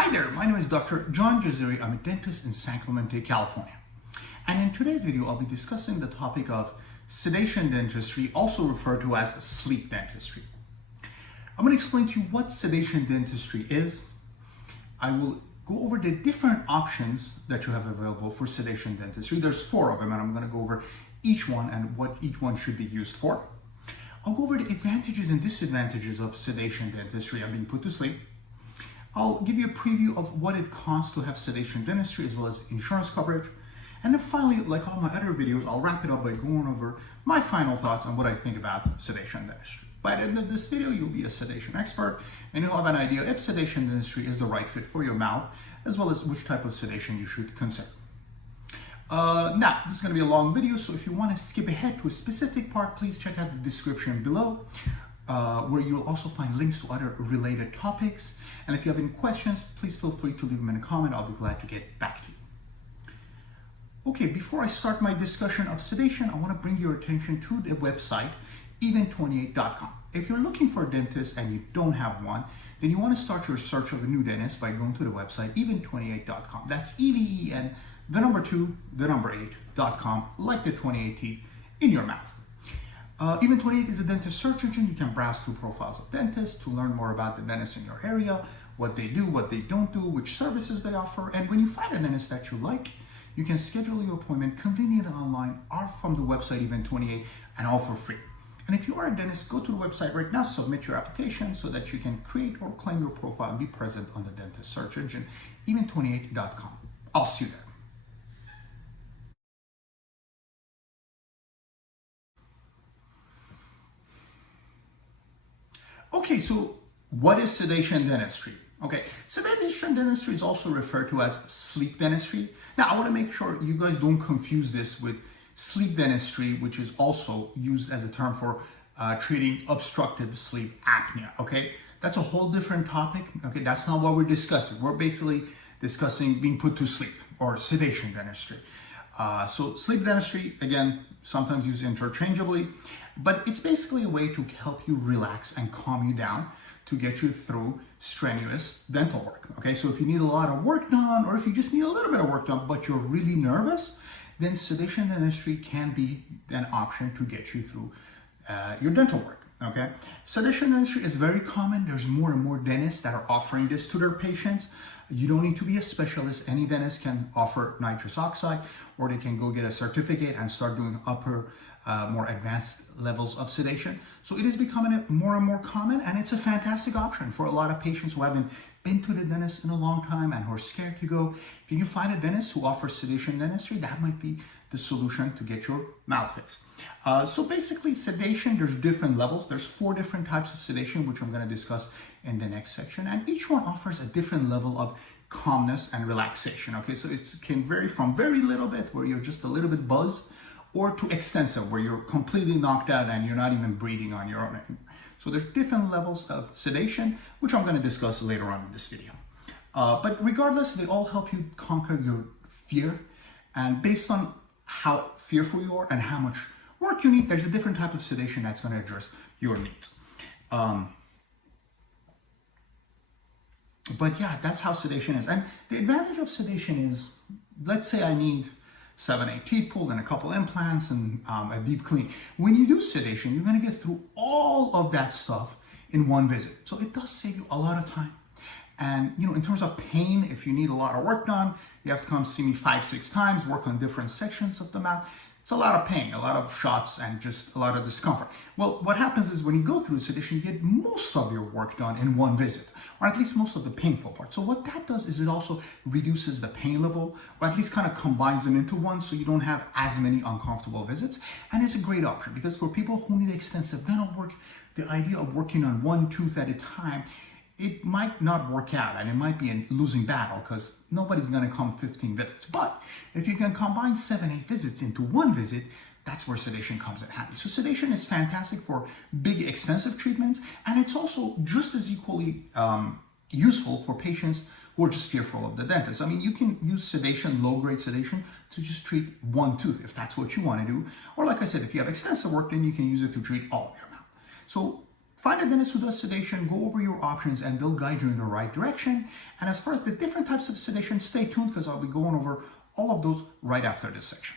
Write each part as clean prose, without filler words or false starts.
Hi there, my name is Dr. John Jaziri. I'm a dentist in San Clemente, California. And in today's video, I'll be discussing the topic of sedation dentistry, also referred to as sleep dentistry. I'm going to explain to you what sedation dentistry is. I will go over the different options that you have available for sedation dentistry. There's 4 of them, and I'm going to go over each one and what each one should be used for. I'll go over the advantages and disadvantages of sedation dentistry and being put to sleep. I'll give you a preview of what it costs to have sedation dentistry as well as insurance coverage. And then finally, like all my other videos, I'll wrap it up by going over my final thoughts on what I think about sedation dentistry. By the end of this video, you'll be a sedation expert and you'll have an idea if sedation dentistry is the right fit for your mouth, as well as which type of sedation you should consider. Now, this is going to be a long video, so if you want to skip ahead to a specific part, please check out the description below, where you'll also find links to other related topics. And if you have any questions, please feel free to leave them in a comment. I'll be glad to get back to you. Okay, before I start my discussion of sedation, I want to bring your attention to the website, even28.com. If you're looking for a dentist and you don't have one, then you want to start your search of a new dentist by going to the website, even28.com. That's EVEN, the number 2, the number 8.com, like the 28 teeth in your mouth. Even28 is a dentist search engine. You can browse through profiles of dentists to learn more about the dentists in your area, what they do, what they don't do, which services they offer. And when you find a dentist that you like, you can schedule your appointment conveniently online or from the website Even28, and all for free. And if you are a dentist, go to the website right now, submit your application so that you can create or claim your profile and be present on the dentist search engine, even28.com. I'll see you there. Okay, so what is sedation dentistry? Okay, sedation dentistry is also referred to as sleep dentistry. Now, I want to make sure you guys don't confuse this with sleep dentistry, which is also used as a term for treating obstructive sleep apnea, okay? That's a whole different topic, okay? That's not what we're discussing. We're basically discussing being put to sleep or sedation dentistry. So sleep dentistry, again, sometimes used interchangeably, but it's basically a way to help you relax and calm you down to get you through strenuous dental work, okay? So if you need a lot of work done, or if you just need a little bit of work done, but you're really nervous, then sedation dentistry can be an option to get you through your dental work, okay? Sedation dentistry is very common. There's more and more dentists that are offering this to their patients. You don't need to be a specialist. Any dentist can offer nitrous oxide, or they can go get a certificate and start doing more advanced levels of sedation. So it is becoming more and more common, and it's a fantastic option for a lot of patients who haven't been to the dentist in a long time and who are scared to go. If you can find a dentist who offers sedation dentistry, that might be the solution to get your mouth fixed. So basically, sedation, there's different levels. There's 4 different types of sedation, which I'm going to discuss in the next section. And each one offers a different level of calmness and relaxation. Okay, so it can vary from very little bit, where you're just a little bit buzzed, or to extensive, where you're completely knocked out and you're not even breathing on your own. So there's different levels of sedation, which I'm going to discuss later on in this video. But regardless, they all help you conquer your fear. And based on how fearful you are and how much work you need, there's a different type of sedation that's going to address your needs. But yeah, that's how sedation is. And the advantage of sedation is, let's say I need 7-8 teeth pulled and a couple implants and a deep clean. When you do sedation, you're going to get through all of that stuff in one visit. So it does save you a lot of time. And, you know, in terms of pain, if you need a lot of work done, you have to come see me 5-6 times, work on different sections of the mouth. It's a lot of pain, a lot of shots, and just a lot of discomfort. Well, what happens is when you go through sedation, you get most of your work done in one visit, or at least most of the painful part. So what that does is it also reduces the pain level, or at least kind of combines them into one, so you don't have as many uncomfortable visits. And it's a great option because for people who need extensive dental work, the idea of working on one tooth at a time, it might not work out, and it might be a losing battle because nobody's going to come 15 visits. But if you can combine 7-8 visits into one visit, that's where sedation comes in handy. So sedation is fantastic for big, extensive treatments, and it's also just as equally useful for patients who are just fearful of the dentist. I mean, you can use sedation, low-grade sedation, to just treat one tooth if that's what you want to do. Or like I said, if you have extensive work, then you can use it to treat all of your mouth. So Find a dentist who does sedation, go over your options, and they'll guide you in the right direction. And as far as the different types of sedation, stay tuned because I'll be going over all of those right after this section.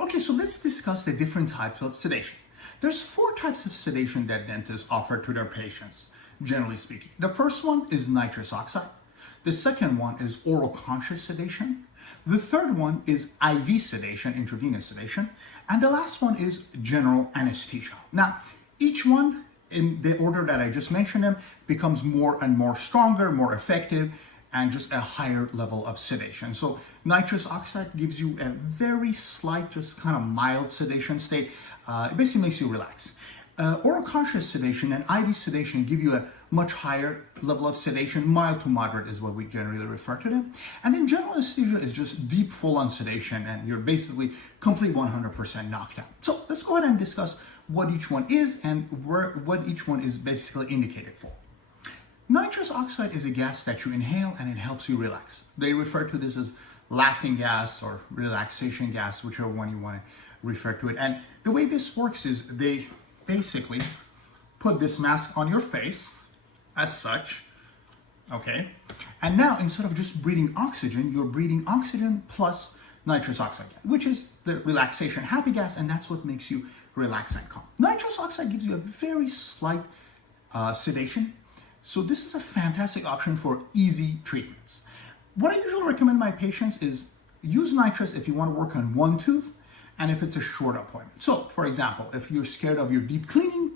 Okay, so let's discuss the different types of sedation. There's 4 types of sedation that dentists offer to their patients, generally speaking. The first one is nitrous oxide. The second one is oral conscious sedation. The third one is IV sedation, intravenous sedation. And the last one is general anesthesia. Now, each one, in the order that I just mentioned them, becomes more and more stronger, more effective, and just a higher level of sedation. So nitrous oxide gives you a very slight, just kind of mild sedation state. It basically makes you relax. Oral conscious sedation and IV sedation give you a much higher level of sedation. Mild to moderate is what we generally refer to them. And then general anesthesia is just deep, full-on sedation, and you're basically complete 100% knocked out. So let's go ahead and discuss what each one is and what each one is basically indicated for. Nitrous oxide is a gas that you inhale and it helps you relax. They refer to this as laughing gas or relaxation gas, whichever one you want to refer to it. And the way this works is they basically put this mask on your face as such, okay? And now instead of just breathing oxygen, you're breathing oxygen plus nitrous oxide, which is the relaxation happy gas, and that's what makes you relax and calm. Nitrous oxide gives you a very slight sedation. So this is a fantastic option for easy treatments. What I usually recommend my patients is use nitrous if you want to work on one tooth and if it's a short appointment. So for example, if you're scared of your deep cleaning,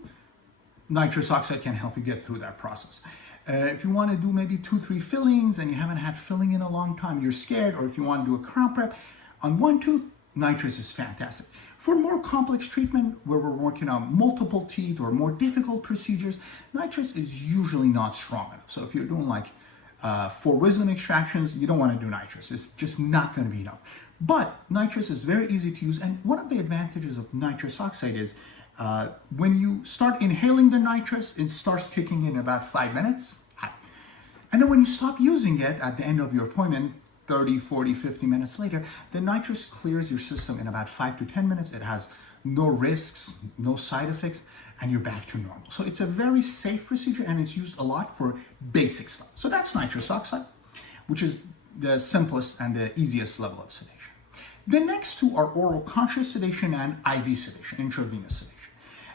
nitrous oxide can help you get through that process. If you want to do maybe 2-3 fillings and you haven't had filling in a long time, you're scared, or if you want to do a crown prep on one tooth, nitrous is fantastic. For more complex treatment where we're working on multiple teeth or more difficult procedures, nitrous is usually not strong enough. So if you're doing like 4 wisdom extractions, you don't want to do nitrous. It's just not going to be enough. But nitrous is very easy to use, and one of the advantages of nitrous oxide is when you start inhaling the nitrous, it starts kicking in about 5 minutes. And then when you stop using it at the end of your appointment, 30, 40, 50 minutes later, the nitrous clears your system in about 5 to 10 minutes. It has no risks, no side effects, and you're back to normal. So it's a very safe procedure, and it's used a lot for basic stuff. So that's nitrous oxide, which is the simplest and the easiest level of sedation. The next two are oral conscious sedation and IV sedation, intravenous sedation.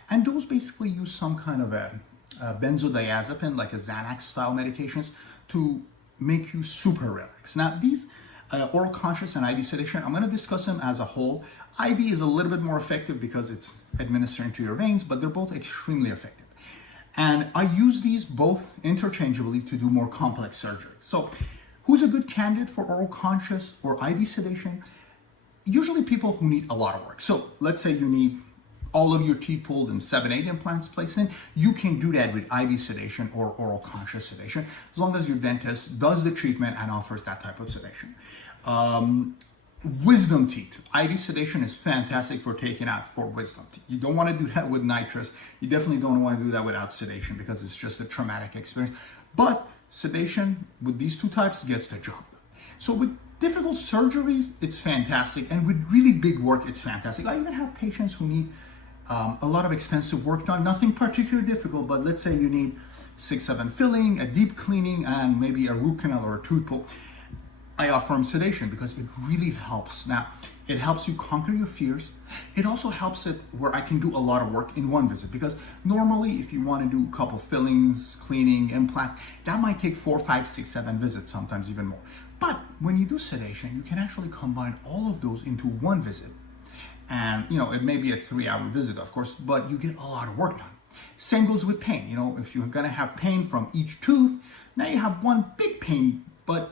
And those basically use some kind of a benzodiazepine, like a Xanax style medications, to make you super relaxed. Now these oral conscious and IV sedation, I'm going to discuss them as a whole. IV is a little bit more effective because it's administered into your veins, but they're both extremely effective. And I use these both interchangeably to do more complex surgery. So who's a good candidate for oral conscious or IV sedation? Usually people who need a lot of work. So let's say you need all of your teeth pulled and 7-8 implants placed in, you can do that with IV sedation or oral conscious sedation, as long as your dentist does the treatment and offers that type of sedation. Wisdom teeth, IV sedation is fantastic for taking out 4 wisdom teeth. You don't want to do that with nitrous. You definitely don't want to do that without sedation because it's just a traumatic experience. But sedation with these 2 types gets the job. So with difficult surgeries, it's fantastic. And with really big work, it's fantastic. I even have patients who need a lot of extensive work done, nothing particularly difficult, but let's say you need 6-7 filling, a deep cleaning, and maybe a root canal or a tooth pull. I offer them sedation because it really helps. Now, it helps you conquer your fears. It also helps it where I can do a lot of work in one visit, because normally if you want to do a couple fillings, cleaning, implants, that might take 4, 5, 6, 7 visits, sometimes even more. But when you do sedation, you can actually combine all of those into one visit. And, you know, it may be a 3-hour visit, of course, but you get a lot of work done. Same goes with pain. You know, if you're going to have pain from each tooth, now you have one big pain, but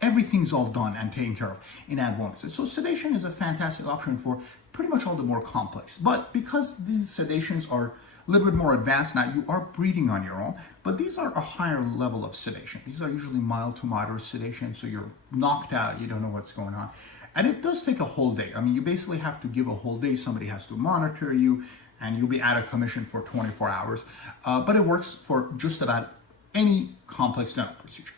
everything's all done and taken care of in that one visit. So sedation is a fantastic option for pretty much all the more complex. But because these sedations are a little bit more advanced, now you are breathing on your own, but these are a higher level of sedation. These are usually mild to moderate sedation, so you're knocked out, you don't know what's going on. And it does take a whole day. I mean, you basically have to give a whole day. Somebody has to monitor you, and you'll be out of commission for 24 hours. But it works for just about any complex dental procedure.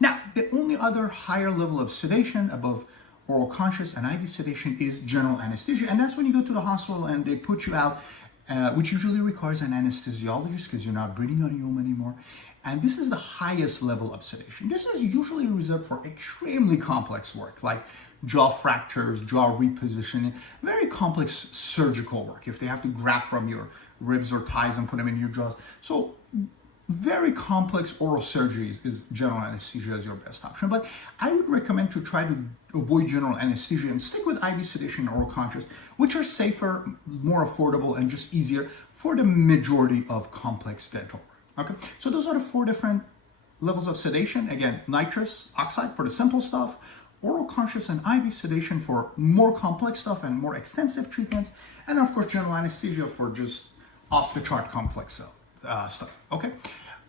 Now, the only other higher level of sedation above oral conscious and IV sedation is general anesthesia. And that's when you go to the hospital and they put you out, which usually requires an anesthesiologist because you're not breathing on your own anymore. And this is the highest level of sedation. This is usually reserved for extremely complex work, like jaw fractures, jaw repositioning, very complex surgical work. If they have to graft from your ribs or thighs and put them in your jaws. So very complex oral surgeries is general anesthesia as your best option. But I would recommend to try to avoid general anesthesia and stick with IV sedation and oral conscious, which are safer, more affordable, and just easier for the majority of complex dental work. Okay, so those are the 4 different levels of sedation. Again, nitrous oxide for the simple stuff, oral conscious and IV sedation for more complex stuff and more extensive treatments, and of course general anesthesia for just off-the-chart complex stuff. Okay,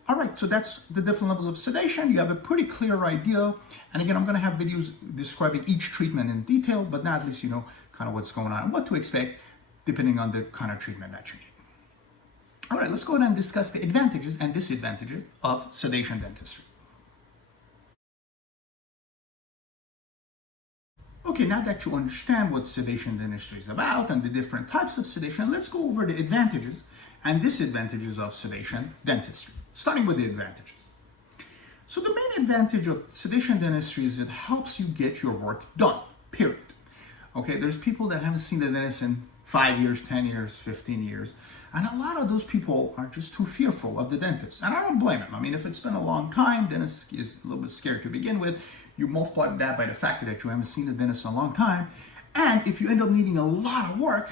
all right, so that's the different levels of sedation. You have a pretty clear idea, and again, I'm going to have videos describing each treatment in detail, but now at least you know kind of what's going on and what to expect depending on the kind of treatment that you need. All right, let's go ahead and discuss the advantages and disadvantages of sedation dentistry. Okay, now that you understand what sedation dentistry is about and the different types of sedation, let's go over the advantages and disadvantages of sedation dentistry, starting with the advantages. So the main advantage of sedation dentistry is it helps you get your work done, period. Okay, there's people that haven't seen the dentist in 5 years, 10 years, 15 years, and a lot of those people are just too fearful of the dentist, and I don't blame them. I mean, if it's been a long time, dentist is a little bit scared to begin with. You multiply that by the fact that you haven't seen the dentist in a long time, and if you end up needing a lot of work,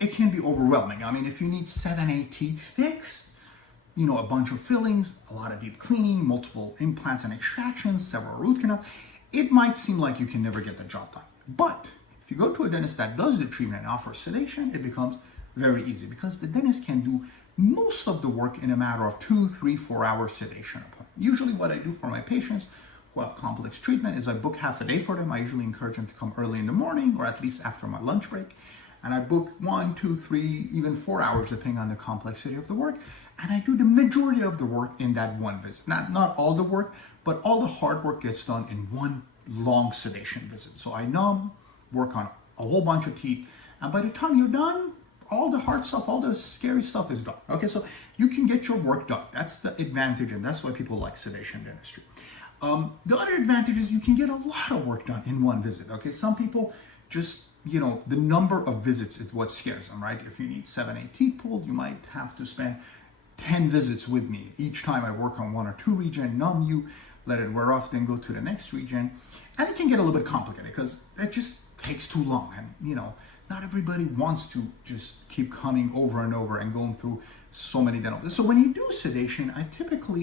it can be overwhelming. I mean, if you need 7, 8 teeth fixed, you know, a bunch of fillings, a lot of deep cleaning, multiple implants and extractions, several root canals, it might seem like you can never get the job done. But if you go to a dentist that does the treatment and offers sedation, it becomes very easy because the dentist can do most of the work in a matter of 2, 3, 4 hour sedation appointment. Usually what I do for my patients who have complex treatment is I book half a day for them. I usually encourage them to come early in the morning or at least after my lunch break. And I book 1, 2, 3, even 4 hours depending on the complexity of the work. And I do the majority of the work in that one visit. Not all the work, but all the hard work gets done in one long sedation visit. So I numb, work on a whole bunch of teeth, and by the time you're done, all the hard stuff, all the scary stuff is done. Okay, so you can get your work done. That's the advantage, and that's why people like sedation dentistry. The other advantage is you can get a lot of work done in one visit. Okay, some people just, you know, the number of visits is what scares them, right? If you need 7, 8 teeth pulled, you might have to spend 10 visits with me. Each time I work on 1 or 2 region, numb you, let it wear off, then go to the next region. And it can get a little bit complicated because it just takes too long. And, you know, not everybody wants to just keep coming over and over and going through so many dental. So when you do sedation,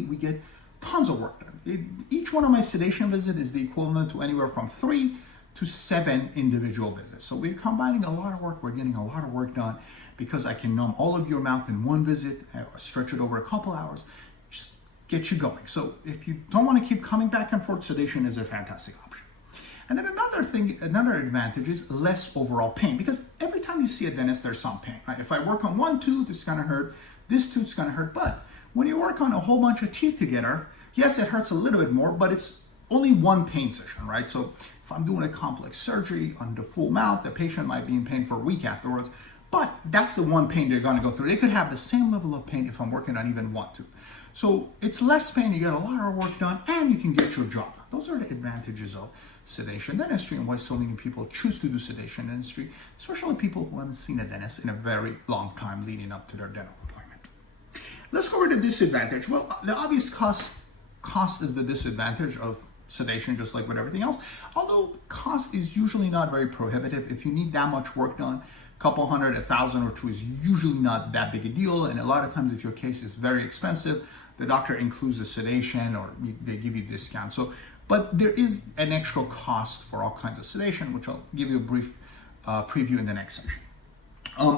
we get tons of work done. Each one of my sedation visits is the equivalent to anywhere from 3 to 7 individual visits. So we're combining a lot of work. We're getting a lot of work done because I can numb all of your mouth in one visit, stretch it over a couple hours, just get you going. So if you don't want to keep coming back and forth, sedation is a fantastic option. And then another advantage is less overall pain, because every time you see a dentist, there's some pain, right? If I work on one tooth, it's gonna hurt, this tooth's gonna hurt, but when you work on a whole bunch of teeth together, yes, it hurts a little bit more, but it's only one pain session, right? So if I'm doing a complex surgery on the full mouth, the patient might be in pain for a week afterwards, but that's the one pain they're gonna go through. They could have the same level of pain if I'm working on even one tooth. So it's less pain, you get a lot of work done, and you can get your job done. Those are the advantages of sedation dentistry and why so many people choose to do sedation dentistry, especially people who haven't seen a dentist in a very long time leading up to their dental appointment. Let's go over the disadvantage. Well, the obvious cost is the disadvantage of sedation, just like with everything else. Although cost is usually not very prohibitive. If you need that much work done, a couple hundred, 1,000 or 2 is usually not that big a deal. And a lot of times if your case is very expensive, the doctor includes the sedation or they give you a discount. But there is an extra cost for all kinds of sedation, which I'll give you a brief preview in the next section.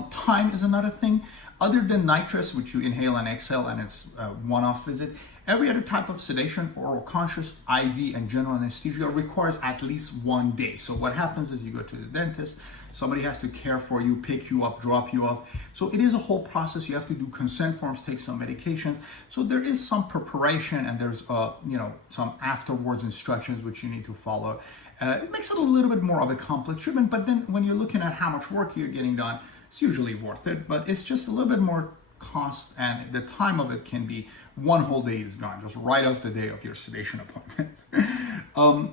Time is another thing. Other than nitrous, which you inhale and exhale and it's a one-off visit, every other type of sedation, oral conscious, IV, and general anesthesia requires at least 1 day. So what happens is you go to the dentist, somebody has to care for you, pick you up, drop you off. So it is a whole process. You have to do consent forms, take some medications. So there is some preparation and there's some afterwards instructions which you need to follow. It makes it a little bit more of a complex treatment, but then when you're looking at how much work you're getting done, it's usually worth it, but it's just a little bit more cost, and the time of it can be one whole day is gone, just right off the day of your sedation appointment.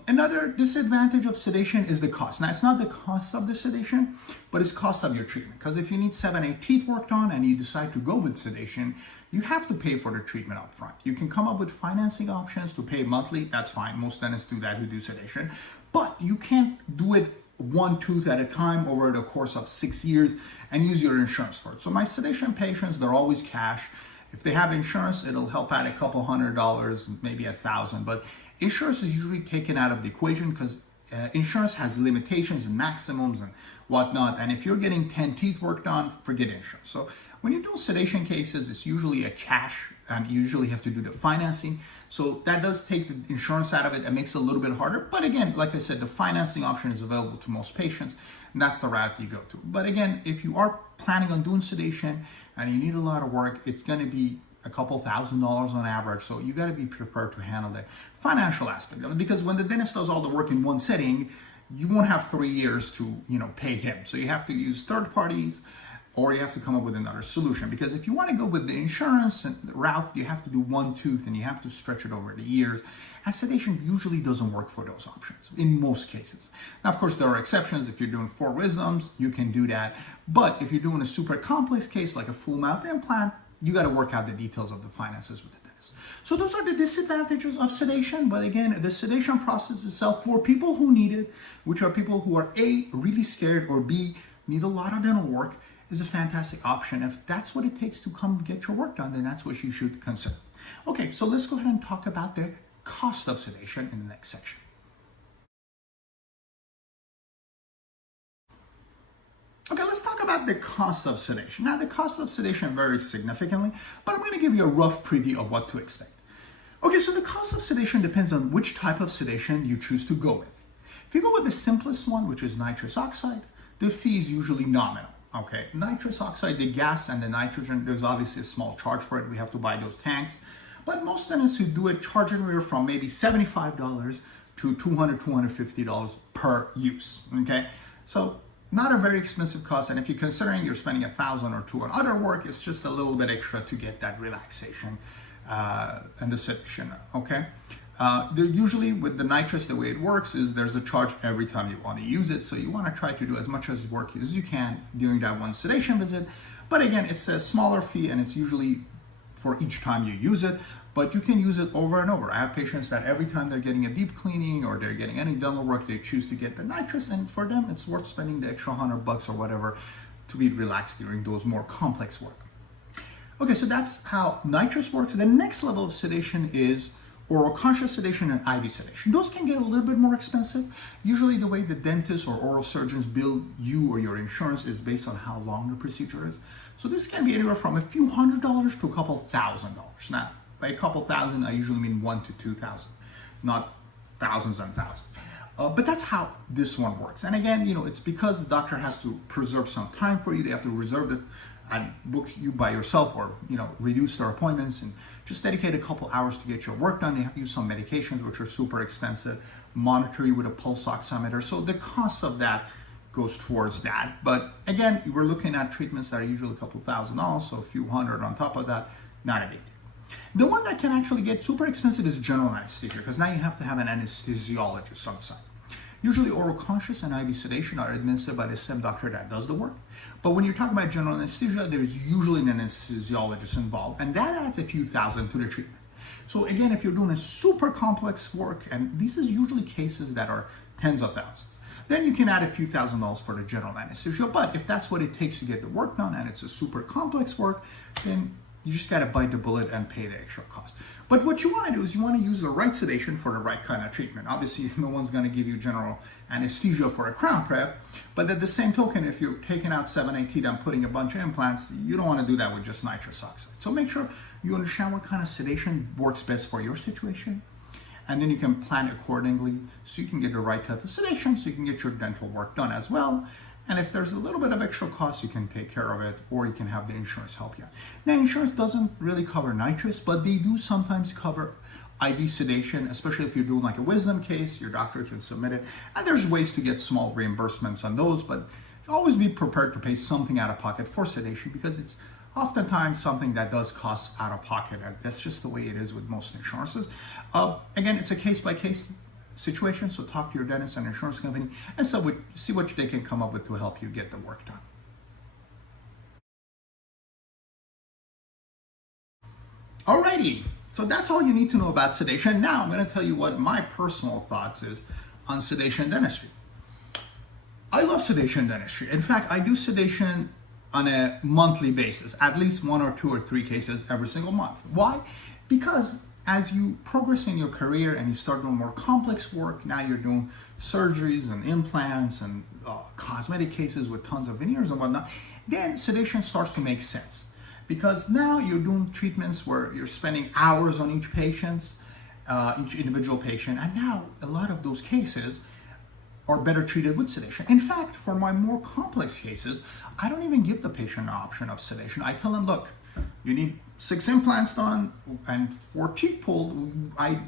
Another disadvantage of sedation is the cost. Now, it's not the cost of the sedation, but it's cost of your treatment. Because if you need 7-8 teeth worked on and you decide to go with sedation, you have to pay for the treatment up front. You can come up with financing options to pay monthly. That's fine. Most dentists do that who do sedation. But you can't do it one tooth at a time over the course of 6 years and use your insurance for it. So my sedation patients, they're always cash. If they have insurance, it'll help out a couple $100, maybe $1,000. But insurance is usually taken out of the equation because insurance has limitations and maximums and whatnot. And if you're getting 10 teeth worked on, forget insurance. So when you do sedation cases, it's usually a cash, and you usually have to do the financing. So that does take the insurance out of it and makes it a little bit harder. But again, like I said, the financing option is available to most patients, and that's the route you go to. But again, if you are planning on doing sedation and you need a lot of work, it's going to be a couple $1,000s on average. So you got to be prepared to handle the financial aspect of it, because when the dentist does all the work in one setting, you won't have 3 years to pay him. So you have to use third parties, or you have to come up with another solution. Because if you want to go with the insurance route, you have to do one tooth and you have to stretch it over the years. And sedation usually doesn't work for those options in most cases. Now, of course, there are exceptions. If you're doing 4 wisdoms, you can do that. But if you're doing a super complex case like a full mouth implant, you got to work out the details of the finances with the dentist. So those are the disadvantages of sedation. But again, the sedation process itself, for people who need it, which are people who are A, really scared, or B, need a lot of dental work, is a fantastic option. If that's what it takes to come get your work done, then that's what you should consider. Okay, so let's go ahead and talk about the cost of sedation in the next section. Okay, let's talk about the cost of sedation. Now, the cost of sedation varies significantly, but I'm going to give you a rough preview of what to expect. Okay, so the cost of sedation depends on which type of sedation you choose to go with. If you go with the simplest one, which is nitrous oxide, the fee is usually nominal. Okay, nitrous oxide, the gas and the nitrogen, there's obviously a small charge for it. We have to buy those tanks. But most dentists who do it charge anywhere from maybe $75 to $200, $250 per use. Okay, so not a very expensive cost. And if you're considering you're spending $1,000 or $200 on other work, it's just a little bit extra to get that relaxation and the sedation. Okay. Usually with the nitrous, the way it works is there's a charge every time you want to use it. So you want to try to do as much as work as you can during that one sedation visit. But again, it's a smaller fee and it's usually for each time you use it, but you can use it over and over. I have patients that every time they're getting a deep cleaning or they're getting any dental work, they choose to get the nitrous, and for them, it's worth spending the extra $100 or whatever to be relaxed during those more complex work. Okay, so that's how nitrous works. The next level of sedation is oral conscious sedation and IV sedation. Those can get a little bit more expensive. Usually the way the dentists or oral surgeons bill you or your insurance is based on how long the procedure is. So this can be anywhere from a few $100s to a couple $1,000s. Now, by a couple thousand, I usually mean 1,000 to 2,000, not thousands and thousands. But that's how this one works. And again, it's because the doctor has to preserve some time for you. They have to reserve it and book you by yourself, or reduce their appointments and just dedicate a couple hours to get your work done. They have to use some medications which are super expensive, monitor you with a pulse oximeter. So the cost of that goes towards that. But again, we're looking at treatments that are usually a couple $1,000, so a few $100 on top of that, not a big deal. The one that can actually get super expensive is general anesthesia, because now you have to have an anesthesiologist on site. Usually oral conscious and IV sedation are administered by the same doctor that does the work. But when you're talking about general anesthesia, there's usually an anesthesiologist involved, and that adds a few thousand to the treatment. So again, if you're doing a super complex work, and these is usually cases that are tens of thousands, then you can add a few $1,000s for the general anesthesia. But if that's what it takes to get the work done and it's a super complex work, then you just got to bite the bullet and pay the extra cost. But what you want to do is you want to use the right sedation for the right kind of treatment. Obviously, no one's going to give you general anesthesia for a crown prep, but at the same token, if you're taking out 7-8 teeth and putting a bunch of implants, you don't want to do that with just nitrous oxide. So make sure you understand what kind of sedation works best for your situation, and then you can plan accordingly so you can get the right type of sedation so you can get your dental work done as well. And if there's a little bit of extra cost, you can take care of it, or you can have the insurance help you out. Now, insurance doesn't really cover nitrous, but they do sometimes cover IV sedation, especially if you're doing like a wisdom case, your doctor can submit it. And there's ways to get small reimbursements on those, but always be prepared to pay something out of pocket for sedation because it's oftentimes something that does cost out of pocket. And that's just the way it is with most insurances. Again, it's a case-by-case situation, so talk to your dentist and insurance company and see what they can come up with to help you get the work done. Alrighty, so that's all you need to know about sedation. Now I'm going to tell you what my personal thoughts is on sedation dentistry. I love sedation dentistry. In fact, I do sedation on a monthly basis, at least 1 or 2 or 3 cases every single month. Why? Because as you progress in your career and you start doing more complex work, now you're doing surgeries and implants and cosmetic cases with tons of veneers and whatnot, then sedation starts to make sense. Because now you're doing treatments where you're spending hours on each patient, each individual patient, and now a lot of those cases are better treated with sedation. In fact, for my more complex cases, I don't even give the patient an option of sedation. I tell them, look, you need 6 implants done and 4 teeth pulled. I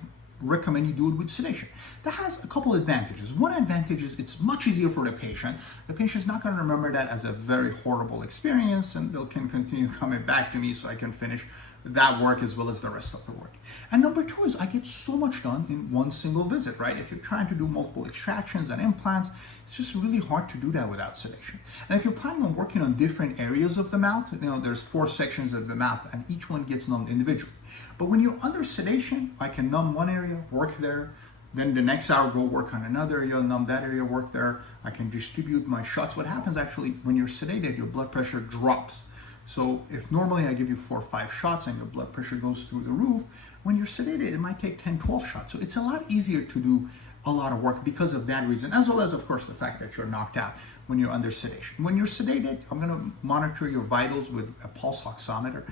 recommend you do it with sedation. That has a couple advantages. One advantage is it's much easier for the patient. The patient's not going to remember that as a very horrible experience, and they can continue coming back to me so I can finish that work as well as the rest of the work. And number 2 is I get so much done in one single visit, right? If you're trying to do multiple extractions and implants, it's just really hard to do that without sedation. And if you're planning on working on different areas of the mouth, there's 4 sections of the mouth and each one gets numbed individually. But when you're under sedation, I can numb one area, work there, then the next hour go work on another area, numb that area, work there. I can distribute my shots. What happens actually when you're sedated, your blood pressure drops. So if normally I give you 4 or 5 shots and your blood pressure goes through the roof, when you're sedated, it might take 10, 12 shots. So it's a lot easier to do a lot of work because of that reason, as well as, of course, the fact that you're knocked out when you're under sedation. When you're sedated, I'm going to monitor your vitals with a pulse oximeter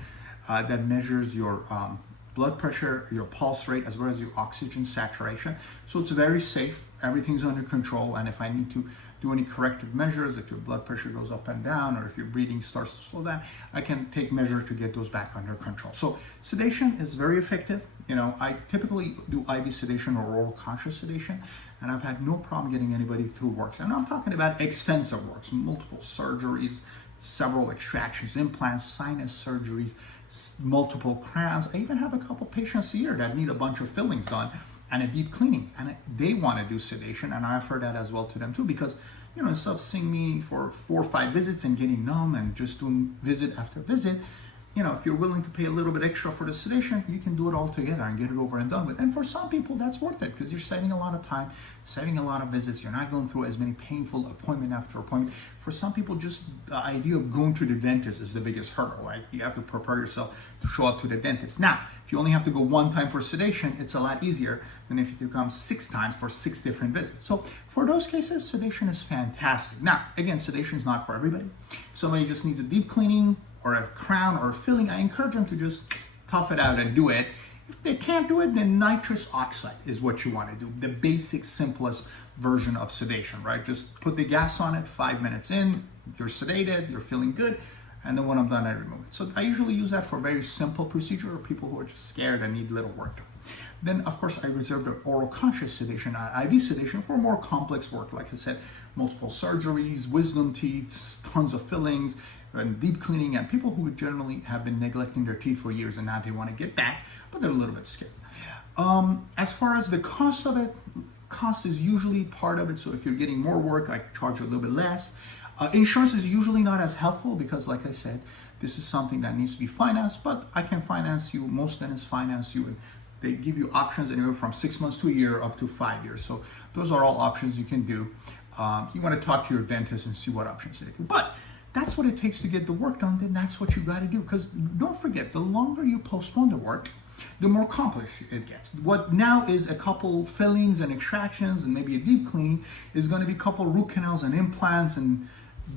that measures your blood pressure, your pulse rate, as well as your oxygen saturation. So it's very safe. Everything's under control. And if I need to do any corrective measures, if your blood pressure goes up and down, or if your breathing starts to slow down, I can take measures to get those back under control. So sedation is very effective. I typically do IV sedation or oral conscious sedation, and I've had no problem getting anybody through works. And I'm talking about extensive works, multiple surgeries, several extractions, implants, sinus surgeries, multiple crowns. I even have a couple patients a year that need a bunch of fillings done and a deep cleaning, and they want to do sedation, and I offer that as well to them too, because instead of seeing me for 4 or 5 visits and getting numb and just doing visit after visit, if you're willing to pay a little bit extra for the sedation, you can do it all together and get it over and done with. And for some people, that's worth it because you're saving a lot of time, saving a lot of visits. You're not going through as many painful appointment after appointment. For some people, just the idea of going to the dentist is the biggest hurdle, right? You have to prepare yourself to show up to the dentist. Now, if you only have to go 1 time for sedation, it's a lot easier than if you come 6 times for 6 different visits. So for those cases, sedation is fantastic. Now, again, sedation is not for everybody. Somebody just needs a deep cleaning or a crown or a filling. I encourage them to just tough it out and do it. If they can't do it, then nitrous oxide is what you want to do. The basic, simplest version of sedation, right? Just put the gas on it, 5 minutes in, you're sedated, you're feeling good, and then when I'm done, I remove it. So I usually use that for very simple procedure or people who are just scared and need little work done. Then, of course, I reserve the oral conscious sedation, IV sedation, for more complex work. Like I said, multiple surgeries, wisdom teeth, tons of fillings, and deep cleaning, and people who generally have been neglecting their teeth for years and now they want to get back, but they're a little bit scared. As far as the cost of it, cost is usually part of it. So if you're getting more work, I charge a little bit less. Insurance is usually not as helpful because, like I said, this is something that needs to be financed, but I can finance you. Most dentists finance you, and they give you options anywhere from 6 months to a year up to 5 years. So those are all options you can do. You want to talk to your dentist and see what options they do. But that's what it takes to get the work done, then that's what you got to do. Because don't forget, the longer you postpone the work, the more complex it gets. What now is a couple fillings and extractions and maybe a deep cleaning is going to be a couple root canals and implants and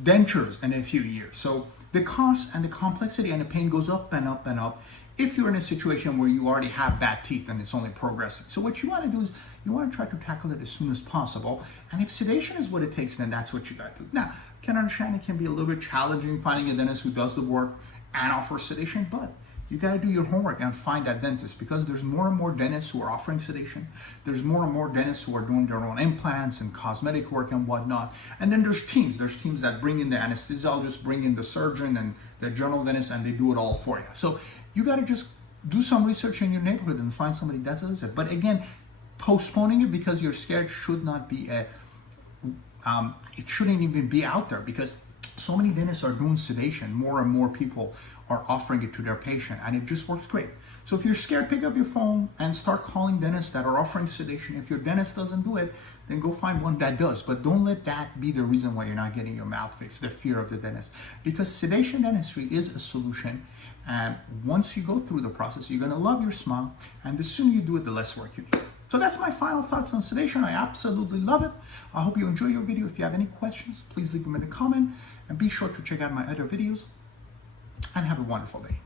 dentures in a few years. So the cost and the complexity and the pain goes up and up and up if you're in a situation where you already have bad teeth and it's only progressing. So what you want to do is you want to try to tackle it as soon as possible. And if sedation is what it takes, then that's what you got to do. Now, I can understand it can be a little bit challenging finding a dentist who does the work and offers sedation, but You got to do your homework and find that dentist, because there's more and more dentists who are offering sedation. There's more and more dentists who are doing their own implants and cosmetic work and whatnot. And then there's teams. There's teams that bring in the anesthesiologist, bring in the surgeon and the general dentist, and they do it all for you. So you got to just do some research in your neighborhood and find somebody that does it. But again, postponing it because you're scared should not be it shouldn't even be out there, because so many dentists are doing sedation. More and more people are offering it to their patient, and it just works great. So if you're scared, pick up your phone and start calling dentists that are offering sedation. If your dentist doesn't do it, then go find one that does. But don't let that be the reason why you're not getting your mouth fixed, the fear of the dentist. Because sedation dentistry is a solution, and once you go through the process, you're gonna love your smile, and the sooner you do it, the less work you need. So that's my final thoughts on sedation. I absolutely love it. I hope you enjoy your video. If you have any questions, please leave them in the comment, and be sure to check out my other videos, and have a wonderful day.